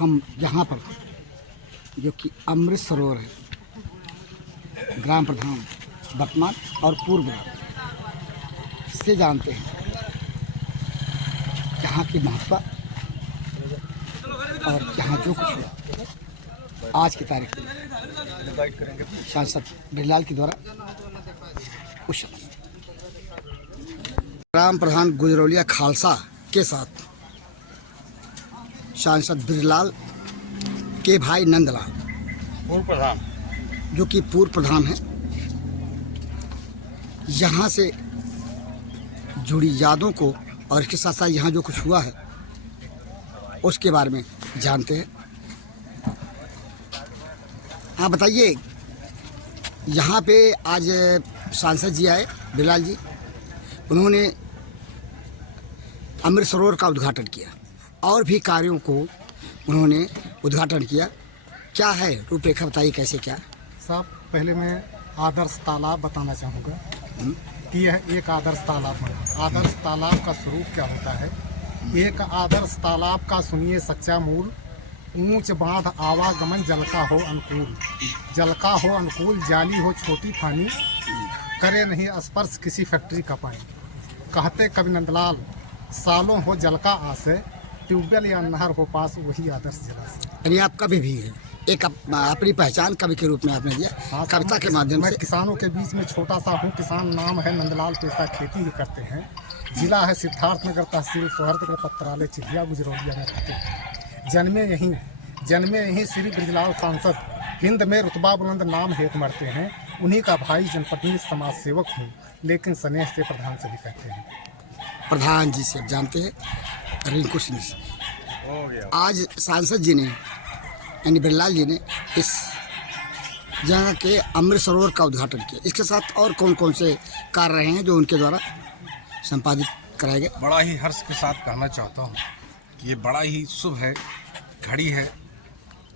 हम यहाँ पर जो कि अमृत सरोवर है, ग्राम प्रधान वर्तमान और पूर्व से जानते हैं यहाँ की महत्ता और यहाँ जो कुछ हुआ आज की तारीख में सांसद बिरलाल के द्वारा उस ग्राम प्रधान गुजरौलिया खालसा के साथ सांसद बिरलाल के भाई नंदलाल पूर्व प्रधान जो कि पूर्व प्रधान है, यहाँ से जुड़ी यादों को और इसके साथ साथ यहाँ जो कुछ हुआ है उसके बारे में जानते हैं। हाँ बताइए, यहाँ पे आज सांसद जी आए बिरलाल जी, उन्होंने अमृत सरोवर का उद्घाटन किया और भी कार्यों को उन्होंने उद्घाटन किया। क्या है रूपरेखा, बताइए कैसे क्या? साहब, पहले मैं आदर्श तालाब बताना चाहूँगा कि यह एक आदर्श तालाब है। आदर्श तालाब का स्वरूप क्या होता है? एक आदर्श तालाब का सुनिए सच्चा मूल, ऊंच बांध आवागमन जल का हो अनुकूल, जल का हो अनुकूल, जाली हो छोटी पानी, करे नहीं स्पर्श किसी फैक्ट्री का पानी। कहते कवि नंदलाल, सालों हो जल का आशय, ट्यूबवेल या नहर हो पास वही आदर्श जलाशय। यानी आपका भी है एक अपनी पहचान कवि के रूप में आपने दिया। हाँ, कविता के माध्यम से। किसानों के बीच में छोटा सा हूँ, किसान नाम है नंदलाल, पेशा खेती ही करते हैं। जिला है सिद्धार्थनगर, तहसील सोहरतगढ़, पत्रालय चिड़िया गुजरौलिया में रहते हैं। जन्मे यहीं श्री ब्रजलाल सांसद, हिंद में रुतबा बुलंद नाम हेत मरते हैं। उन्हीं का भाई जनप्रतिनिधि समाज सेवक हूँ, लेकिन स्नेह से प्रधान से भी कहते हैं। प्रधान जी से आप जानते हैं रिंकू सिंह जी। आज सांसद जी ने यानी बिरलाल जी ने इस जगह के अमृत सरोवर का उद्घाटन किया। इसके साथ और कौन कौन से कार्य रहे हैं जो उनके द्वारा संपादित कराए गए? बड़ा ही हर्ष के साथ कहना चाहता हूँ कि ये बड़ा ही शुभ है, घड़ी है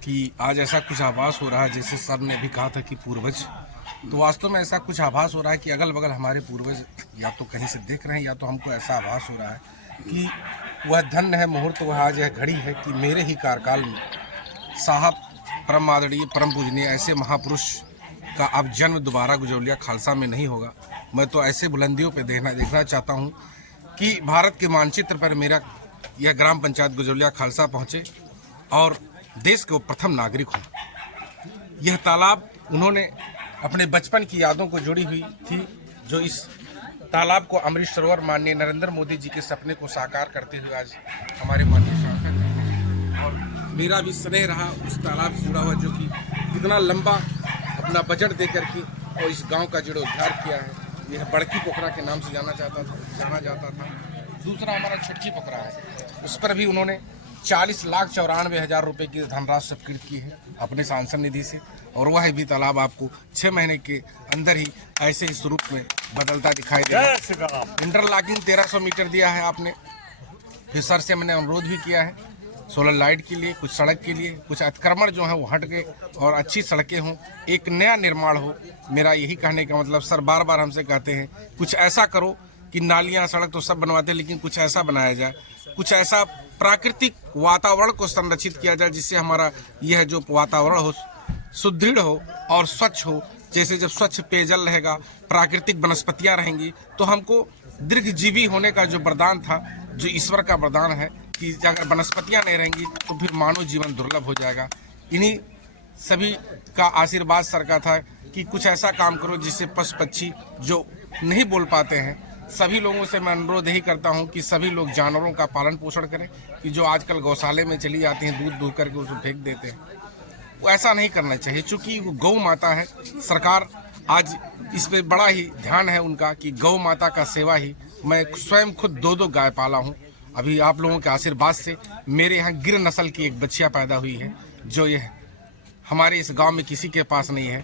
कि आज ऐसा कुछ आभास हो रहा है, जैसे सर ने भी कहा था कि पूर्वज, तो वास्तव में ऐसा कुछ आभास हो रहा है कि अगल बगल हमारे पूर्वज या तो कहीं से देख रहे हैं या तो हमको ऐसा आभास हो रहा है कि वह धन्य है मुहूर्त, वह आज यह घड़ी है कि मेरे ही कार्यकाल में साहब परम आदरणीय परम पूजनीय ऐसे महापुरुष का अब जन्म दोबारा गुजरौलिया खालसा में नहीं होगा। मैं तो ऐसे बुलंदियों पे देखना चाहता हूँ कि भारत के मानचित्र पर मेरा यह ग्राम पंचायत गुजरौलिया खालसा पहुँचे और देश के वो प्रथम नागरिक हों। यह तालाब उन्होंने अपने बचपन की यादों को जुड़ी हुई थी, जो इस तालाब को अमृत सरोवर माननीय नरेंद्र मोदी जी के सपने को साकार करते हुए आज हमारे माननीय सांसद हैं। और मेरा भी स्नेह रहा उस तालाब से जुड़ा हुआ, जो कि इतना लंबा अपना बजट दे करके और इस गांव का जीर्णोद्धार किया है। यह बड़की पोखरा के नाम से जाना जाता था। दूसरा हमारा छठी पोखरा है, उस पर भी उन्होंने 40,94,000 रुपये की धनराशि स्वीकृत की है अपने सांसद निधि से, और वह भी तालाब आपको 6 महीने के अंदर ही ऐसे ही स्वरूप में बदलता दिखाई देगा। इंटरलॉकिंग 1300 मीटर दिया है आपने, फिर सर से मैंने अनुरोध भी किया है सोलर लाइट के लिए, कुछ सड़क के लिए, कुछ अतिक्रमण जो है वो हट गए और अच्छी सड़कें हों, एक नया निर्माण हो। मेरा यही कहने का मतलब, सर बार बार हमसे कहते हैं कुछ ऐसा करो कि नालियाँ सड़क तो सब बनवाते हैं, लेकिन कुछ ऐसा बनाया जाए, कुछ ऐसा प्राकृतिक वातावरण को संरक्षित किया जाए जिससे हमारा यह जो वातावरण हो सुदृढ़ हो और स्वच्छ हो। जैसे जब स्वच्छ पेयजल रहेगा, प्राकृतिक वनस्पतियाँ रहेंगी, तो हमको दीर्घजीवी होने का जो वरदान था, जो ईश्वर का वरदान है कि अगर वनस्पतियाँ नहीं रहेंगी तो फिर मानव जीवन दुर्लभ हो जाएगा। इन्हीं सभी का आशीर्वाद सर का था कि कुछ ऐसा काम करो जिससे पशु पक्षी जो नहीं बोल पाते हैं, सभी लोगों से मैं अनुरोध यही करता हूं कि सभी लोग जानवरों का पालन पोषण करें, कि जो आजकल गौशाले में चली जाती हैं दूध दूध करके उसको फेंक देते हैं, वो ऐसा नहीं करना चाहिए। चूँकि वो गौ माता है, सरकार आज इस पे बड़ा ही ध्यान है उनका कि गौ माता का सेवा ही। मैं स्वयं खुद 2 गाय पाला हूँ। अभी आप लोगों के आशीर्वाद से मेरे यहाँ गिर नस्ल की एक बच्चिया पैदा हुई है, जो यह हमारे इस गांव में किसी के पास नहीं है।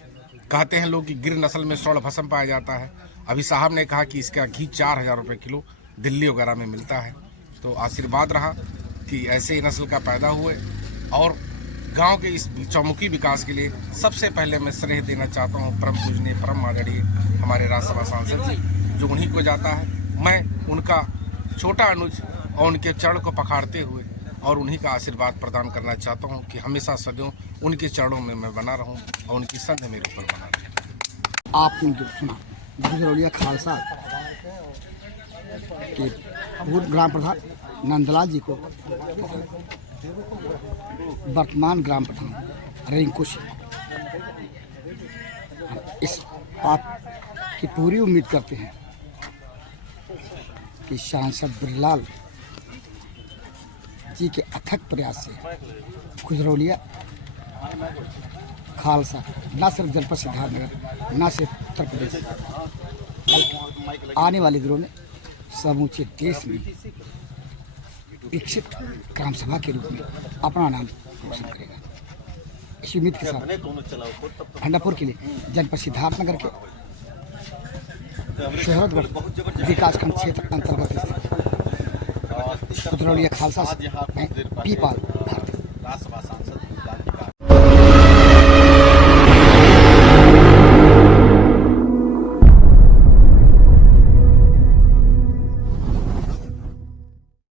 कहते हैं लोग कि गिर नस्ल में स्वर्ण भस्म पाया जाता है। अभी साहब ने कहा कि इसका घी 4,000 रुपये किलो दिल्ली वगैरह में मिलता है। तो आशीर्वाद रहा कि ऐसे ही नस्ल का पैदा हुए, और गांव के इस चौमुखी विकास के लिए सबसे पहले मैं श्रेय देना चाहता हूं परम पूजनीय परम आदरणीय हमारे राज्यसभा सांसद जी, जो उन्हीं को जाता है। मैं उनका छोटा अनुज और उनके चरण को पखाड़ते हुए और उन्हीं का आशीर्वाद प्रदान करना चाहता हूँ कि हमेशा सदैव उनके चरणों में मैं बना रहूँ और उनकी संध मेरे ऊपर बना रहे। आपने जो सुना गुजरौलिया खालसा के पूर्व ग्राम प्रधान नंदलाल जी को वर्तमान ग्राम प्रधान रिंकू सिंह, इस बात की पूरी उम्मीद करते हैं कि सांसद बिरलाल जी के अथक प्रयास से गुजरौलिया खालसा न सिर्फ जनपद सिद्धार्थनगर, न सिर्फ उत्तर प्रदेश, बल्कि आने वाले दिनों में समूचे देश में विकसित ग्राम सभा के रूप में अपना नाम रोशन करेगा। इसी उम्मीद के साथ भंडापुर के लिए जनपद सिद्धार्थनगर के शोहरतगढ़ विकासखंड क्षेत्र अंतर्गत स्थित गुजरौलिया खालसा में पीपाल